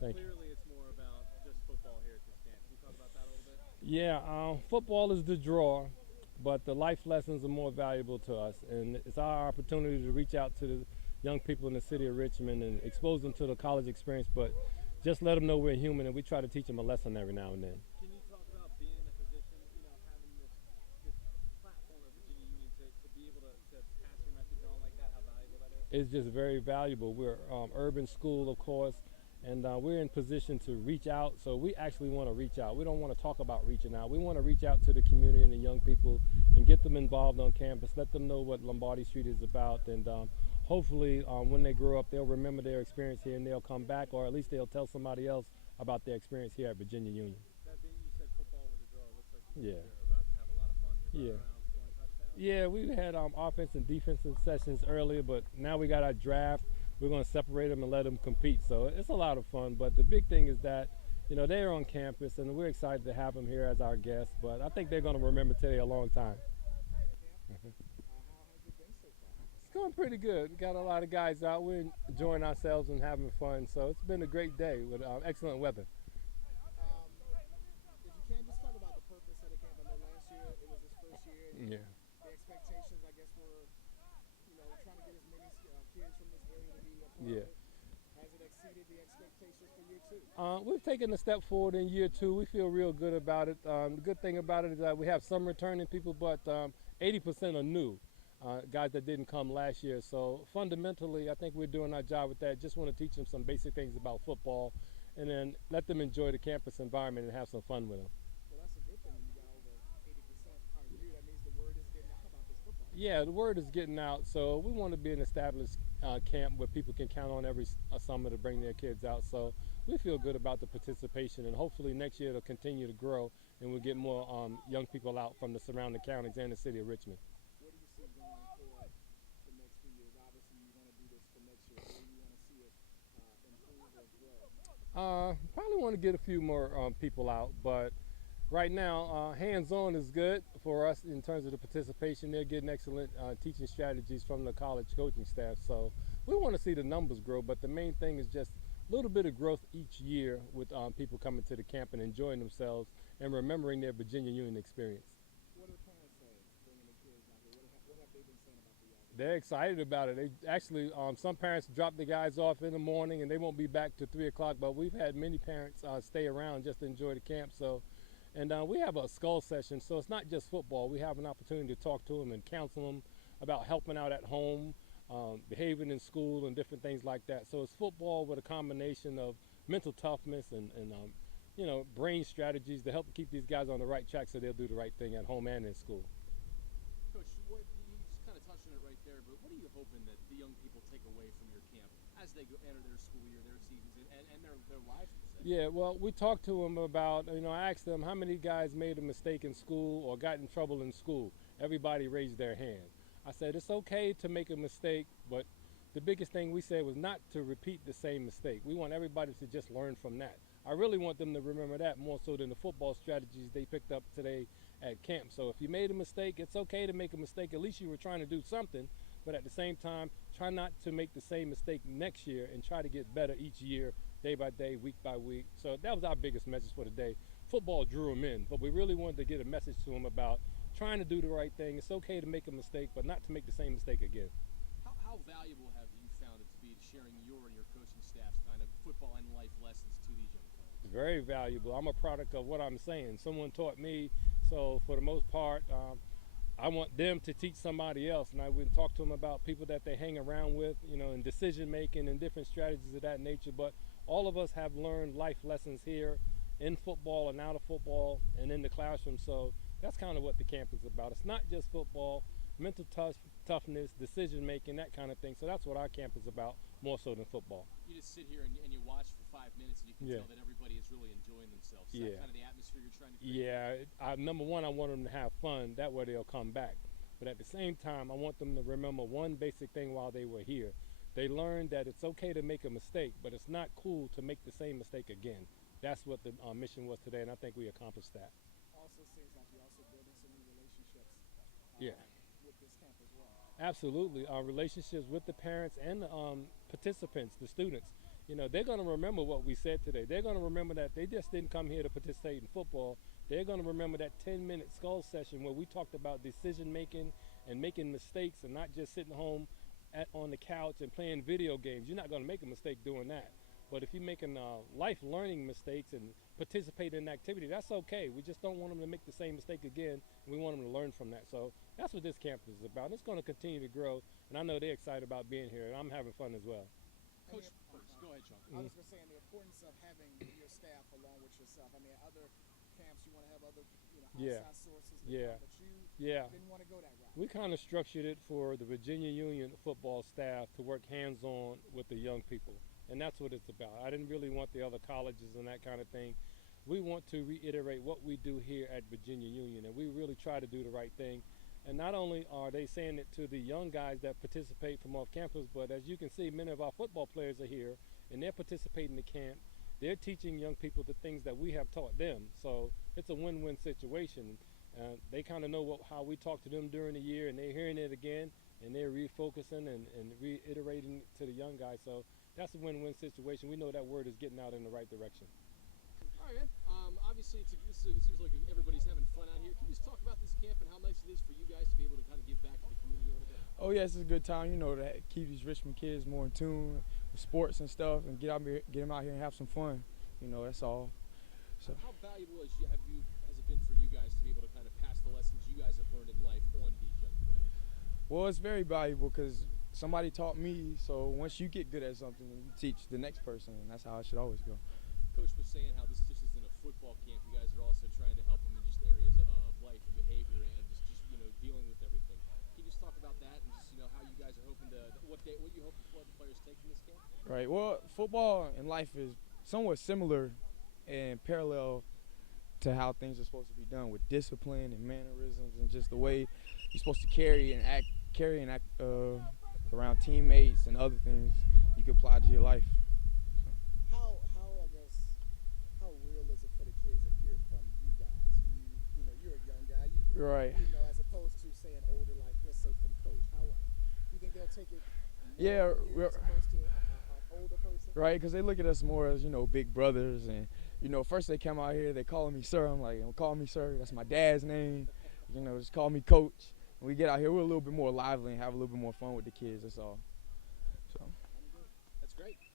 Thank you. Clearly, it's more about just football here at this camp. Can you talk about that a little bit? Yeah, football is the draw, but the life lessons are more valuable to us, and it's our opportunity to reach out to the young people in the city of Richmond and expose them to the college experience, but just let them know we're human and we try to teach them a lesson every now and then. Can you talk about being in a position, having this platform at Virginia Union to be able to pass your message on like that? How valuable that is? It's just very valuable. We're urban school, of course, and we're in position to reach out. So we actually want to reach out. We don't want to talk about reaching out. We want to reach out to the community and the young people and get them involved on campus. Let them know what Lombardi Street is about, and hopefully, when they grow up, they'll remember their experience here and they'll come back, or at least they'll tell somebody else about their experience here at Virginia Union. That being, you said football was a draw. It looks like you Yeah, guys are about to have a lot of fun here, yeah. running around, scoring touchdowns. Yeah, we had offense and defensive sessions earlier, but now we got our draft. We're going to separate them and let them compete. So it's a lot of fun. But the big thing is that, they're on campus, and we're excited to have them here as our guests. But I think they're going to remember today a long time. It's going pretty good. We got a lot of guys out. We're enjoying ourselves and having fun. So it's been a great day with excellent weather. If you can, just talk about the purpose of the camp. I know last year it was his first year, and Yeah, the expectations, I guess, were trying to get as many kids from this area to be a part yeah. of it. Has it exceeded the expectations for year two? We've taken a step forward in year two. We feel real good about it. The good thing about it is that we have some returning people, but 80% are new. Guys that didn't come last year. So fundamentally, I think we're doing our job with that. Just want to teach them some basic things about football and then let them enjoy the campus environment and have some fun with them. Well, that's a good thing when you got over 80% are new. That means the word is getting out about this football. Yeah, the word is getting out. So we want to be an established camp where people can count on every summer to bring their kids out. So we feel good about the participation, and hopefully next year it'll continue to grow, and we'll get more young people out from the surrounding counties and the city of Richmond. What do you see going forward the next few years? Obviously, you want to do this for next year. Where do you want to see it improve or grow? Probably want to get a few more people out, but right now, hands-on is good for us in terms of the participation. They're getting excellent teaching strategies from the college coaching staff. So we want to see the numbers grow, but the main thing is just a little bit of growth each year with people coming to the camp and enjoying themselves and remembering their Virginia Union experience. What do the parents say bringing the kids out here? What have they been saying about the They're excited about it. They actually, some parents drop the guys off in the morning and they won't be back to 3 o'clock. But we've had many parents stay around just to enjoy the camp. So, and we have a skull session. So it's not just football. We have an opportunity to talk to them and counsel them about helping out at home, behaving in school, and different things like that. So it's football with a combination of mental toughness and brain strategies to help keep these guys on the right track so they'll do the right thing at home and in school. Coach, what you just kind of touched on it right there, but what are you hoping that the young people take away from your camp as they enter their school year, their seasons, and their lives per se? Yeah, well, we talked to them about, I asked them how many guys made a mistake in school or got in trouble in school. Everybody raised their hand. I said, it's okay to make a mistake, but the biggest thing we said was not to repeat the same mistake. We want everybody to just learn from that. I really want them to remember that more so than the football strategies they picked up today at camp. So if you made a mistake, it's okay to make a mistake. At least you were trying to do something, but at the same time, try not to make the same mistake next year and try to get better each year, day by day, week by week. So that was our biggest message for the day. Football drew them in, but we really wanted to get a message to them about trying to do the right thing. It's okay to make a mistake, but not to make the same mistake again. How valuable have you found it to be sharing your and your coaching staff's kind of football and life lessons to these young players? It's very valuable. I'm a product of what I'm saying. Someone taught me, so for the most part, I want them to teach somebody else, and I would talk to them about people that they hang around with, in decision making and different strategies of that nature. But all of us have learned life lessons here in football and out of football and in the classroom. So that's kind of what the camp is about. It's not just football, mental toughness, decision making, that kind of thing. So that's what our camp is about, more so than football. You just sit here and you watch for 5 minutes, and you can Yeah. tell that everybody is really enjoying themselves. Is Yeah. that kind of the atmosphere you're trying to create? Yeah, number one, I want them to have fun. That way they'll come back. But at the same time, I want them to remember one basic thing while they were here. They learned that it's okay to make a mistake, but it's not cool to make the same mistake again. That's what the mission was today, and I think we accomplished that. Also seems like you're also building some new relationships Yeah, with this camp as well. absolutely. Relationships with the parents and the participants, the students. You know, they're going to remember what we said today. They're going to remember that they just didn't come here to participate in football. They're going to remember that 10-minute skull session where we talked about decision making and making mistakes and not just sitting home on the couch and playing video games. You're not going to make a mistake doing that. But if you're making life learning mistakes and participate in activity, that's okay. We just don't want them to make the same mistake again. We want them to learn from that. So that's what this campus is about. It's going to continue to grow, and I know they're excited about being here, and I'm having fun as well. Coach, first, go ahead, Sean. I was going to say, and the importance of having your staff along with yourself. I mean, other camps, you want to have other, outside sources. Yeah. But you Yeah. didn't want to go that route. We kind of structured it for the Virginia Union football staff to work hands-on with the young people, and that's what it's about. I didn't really want the other colleges and that kind of thing. We want to reiterate what we do here at Virginia Union, and we really try to do the right thing. And not only are they saying it to the young guys that participate from off campus, but as you can see, many of our football players are here, and they're participating in the camp. They're teaching young people the things that we have taught them. So it's a win-win situation. They kind of know how we talk to them during the year, and they're hearing it again, and they're refocusing and reiterating to the young guys. So that's a win-win situation. We know that word is getting out in the right direction. All right, man. Obviously, it seems like everybody's having fun out here. Can you just talk about this camp and how nice it is for you guys to be able to kind of give back to the community a little bit? Oh yeah, it's a good time, to keep these Richmond kids more in tune with sports and stuff, and get them out here and have some fun. That's all. So how valuable has it been for you guys to be able to kind of pass the lessons you guys have learned in life on these young players? Well, it's very valuable because somebody taught me. So once you get good at something, you teach the next person, and that's how it should always go. Coach was saying how this just isn't a football camp. You guys are also trying to help them in just areas of life and behavior and just dealing with everything. Can you just talk about that and just how you guys are hoping to what you hope the players take from this camp? Right. Well, football and life is somewhat similar and parallel to how things are supposed to be done, with discipline and mannerisms and just the way you're supposed to carry and act around teammates and other things you can apply to your life. How real is it for the kids to hear from you guys? You're a young guy. Right. As opposed to say an older, like let's say from coach. How do you think they'll take it? Yeah. As opposed to an older person. Right, because they look at us more as big brothers, and first they come out here, they call me sir. I'm like, call me sir. That's my dad's name. Just call me coach. When we get out here, we're a little bit more lively and have a little bit more fun with the kids. That's all. So. That's great.